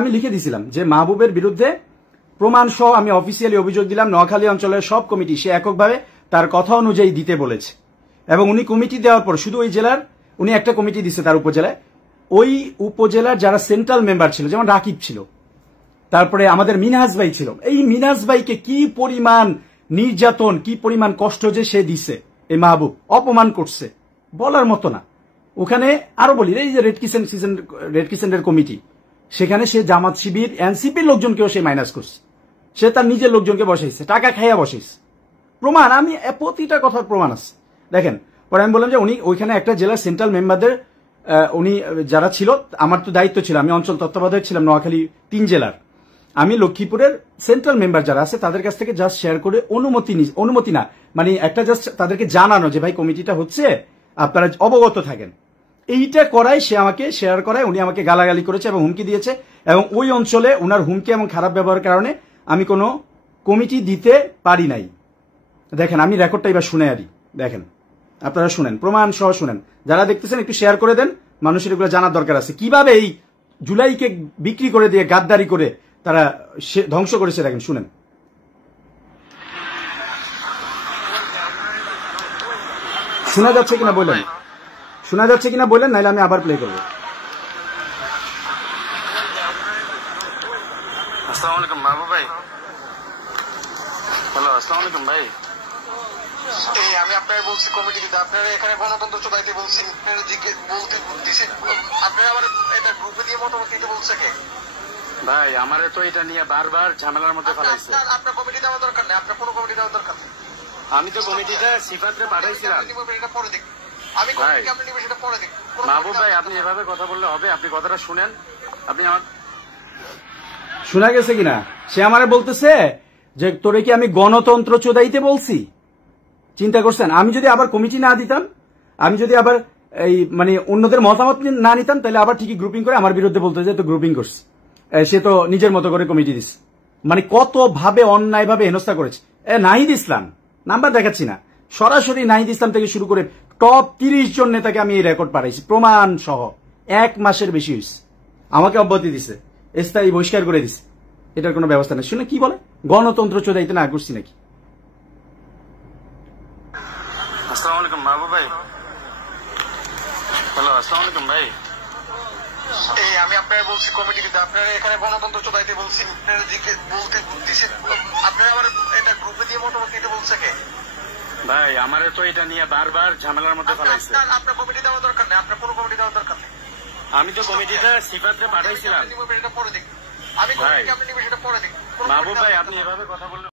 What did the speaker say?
আমি লিখে দিয়েছিলাম যে মাহবুবের বিরুদ্ধে প্রমাণ সহ আমি অফিসিয়ালি অভিযোগ দিলাম। নোয়াখালী অঞ্চলের সব কমিটি সে এককভাবে তার কথা অনুযায়ী দিতে বলেছে এবং উনি কমিটি দেওয়ার পর শুধু ওই জেলার উনি একটা কমিটি দিচ্ছে তার উপজেলায়, ওই উপজেলার যারা সেন্ট্রাল মেম্বার ছিল যেমন রাকিব ছিল, তারপরে আমাদের মিনহাজ ভাই ছিল, এই মিনহাজ ভাইকে কি পরিমাণ নির্যাতন কি পরিমাণ কষ্ট যে সে দিছে, এই মাহবুব অপমান করছে বলার মতো না। ওখানে আরো বলি এই যে রেড ক্রিসেন্টের কমিটি, সেখানে সে জামাত শিবির এনসিপির লোকজনকেও সে মাইনাস করছে, সে তার নিজের লোকজনকে বসাইছে, টাকা খাইয়া বসাইছে, প্রমাণ আমি প্রতিটা কথার প্রমাণ আছে। দেখেন পরে আমি বললাম যে উনি ওইখানে একটা জেলার সেন্ট্রাল মেম্বারদের উনি যারা ছিল, আমার তো দায়িত্ব ছিল, আমি অঞ্চল তত্ত্বাবধায়ক ছিলাম নোয়াখালী 3 জেলার, আমি লক্ষ্মীপুরের সেন্ট্রাল মেম্বার যারা আছে তাদের কাছ থেকে জাস্ট শেয়ার করে অনুমতি না মানে একটা জাস্ট তাদেরকে জানানো যে ভাই কমিটিটা হচ্ছে আপনারা অবগত থাকেন, এইটা করাই সে আমাকে শেয়ার করায় উনি আমাকে গালাগালি করেছে এবং হুমকি দিয়েছে এবং ওই অঞ্চলে উনার হুমকি এবং খারাপ ব্যবহারের কারণে আমি কোনো কমিটি দিতে পারি নাই। দেখেন আমি রেকর্ডটা এবার শুনে আরি, দেখেন আপনারা শুনেন, প্রমাণ সহ শুনেন, যারা দেখতেছেন একটু শেয়ার করে দেন, মানুষের এগুলো জানার দরকার আছে কিভাবে এই জুলাইকে বিক্রি করে দিয়ে গাদ্দারি করে তারা ধ্বংস করেছে। দেখেন শুনেন। শোনা যাচ্ছে কিনা বলেন, শোনা যাচ্ছে কিনা বলেন, নাইলে আমি আবার প্লে করবো। আসসালামু আলাইকুম মাহবুব ভাই। হ্যালো আসসালামু আলাইকুম ভাই। আমি আপনার বলছি কমিটি কিন্তু আপনারা এখানে গণতন্ত্র চোদাইতে বলছি, বলতে দিচ্ছেন আপনারা আবার এটা গ্রুপে দিয়ে মতামত দিতে বলছে কে ভাই? আমারে তো এটা নিয়ে বারবার ঝামেলার মধ্যে ফেলাইছে। আপনার কমিটি দেওয়ার দরকার নেই, আপনার কোনো কমিটি দেওয়ার দরকার নেই। আমি তো কমিটিটা সিফাতরে পাঠাইছিলাম। এটা পরে দেখ, আমি কমিটি আপনি নিবেন সেটা পরে দেখ। মাহবুব ভাই আপনি এভাবে কথা বললে হবে? আপনি কথাটা শুনেন, আপনি আমার শোনা গেছে কিনা? সে আমারে বলতেছে যে তোরে কি আমি গণতন্ত্র চোদাইতে বলছি? চিন্তা করছেন, আমি যদি আবার কমিটি না দিতাম, আমি যদি আবার এই মানে অন্যদের মতামত না নিতাম, তাহলে আবার ঠিকই গ্রুপিং করে আমার বিরুদ্ধে বলতে যে তো গ্রুপিং করছে, সে তো নিজের মতো করে কমিটি দিস। মানে কত ভাবে অন্যায় ভাবে হেনস্থা করেছে। নাহিদ ইসলাম, নাম্বার দেখাচ্ছি না, সরাসরি নাহিদ ইসলাম থেকে শুরু করে টপ 30 জন নেতাকে আমি এই রেকর্ড পাঠাইছি প্রমাণ সহ। 1 মাসের বেশি হয়েছে, আমাকে অব্যাহতি দিছে, স্থায়ী বহিষ্কার করে দিছে, এটার কোনো ব্যবস্থা নেই। শুনে কি বলে গণতন্ত্র চোদাইতে না করছি নাকি? আসসালামু আলাইকুম মাহবুব ভাই। হ্যালো আসসালামু আলাইকুম ভাই। আমি আপনারা বলছি কমিটি কিন্তু আপনারা এখানে গণতন্ত্র চোদাইতে বলছি, বলতে দিচ্ছেন আপনারা আবার এটা গ্রুপে দিয়ে মতামত দিতে বলছে কে ভাই? আমারে তো এটা নিয়ে বারবার ঝামেলার মধ্যে ফেলাইছে। আপনার কমিটি দেওয়ার দরকার নেই, আপনার কোনো কমিটি দেওয়ার দরকার নেই। আমি তো কমিটিটা সিফাতরে পাঠাইছিলাম। এটা পরে দেখ, আমি কমিটি আপনি নিবেন সেটা পরে দেখ। মাহবুব ভাই আপনি এভাবে কথা বললে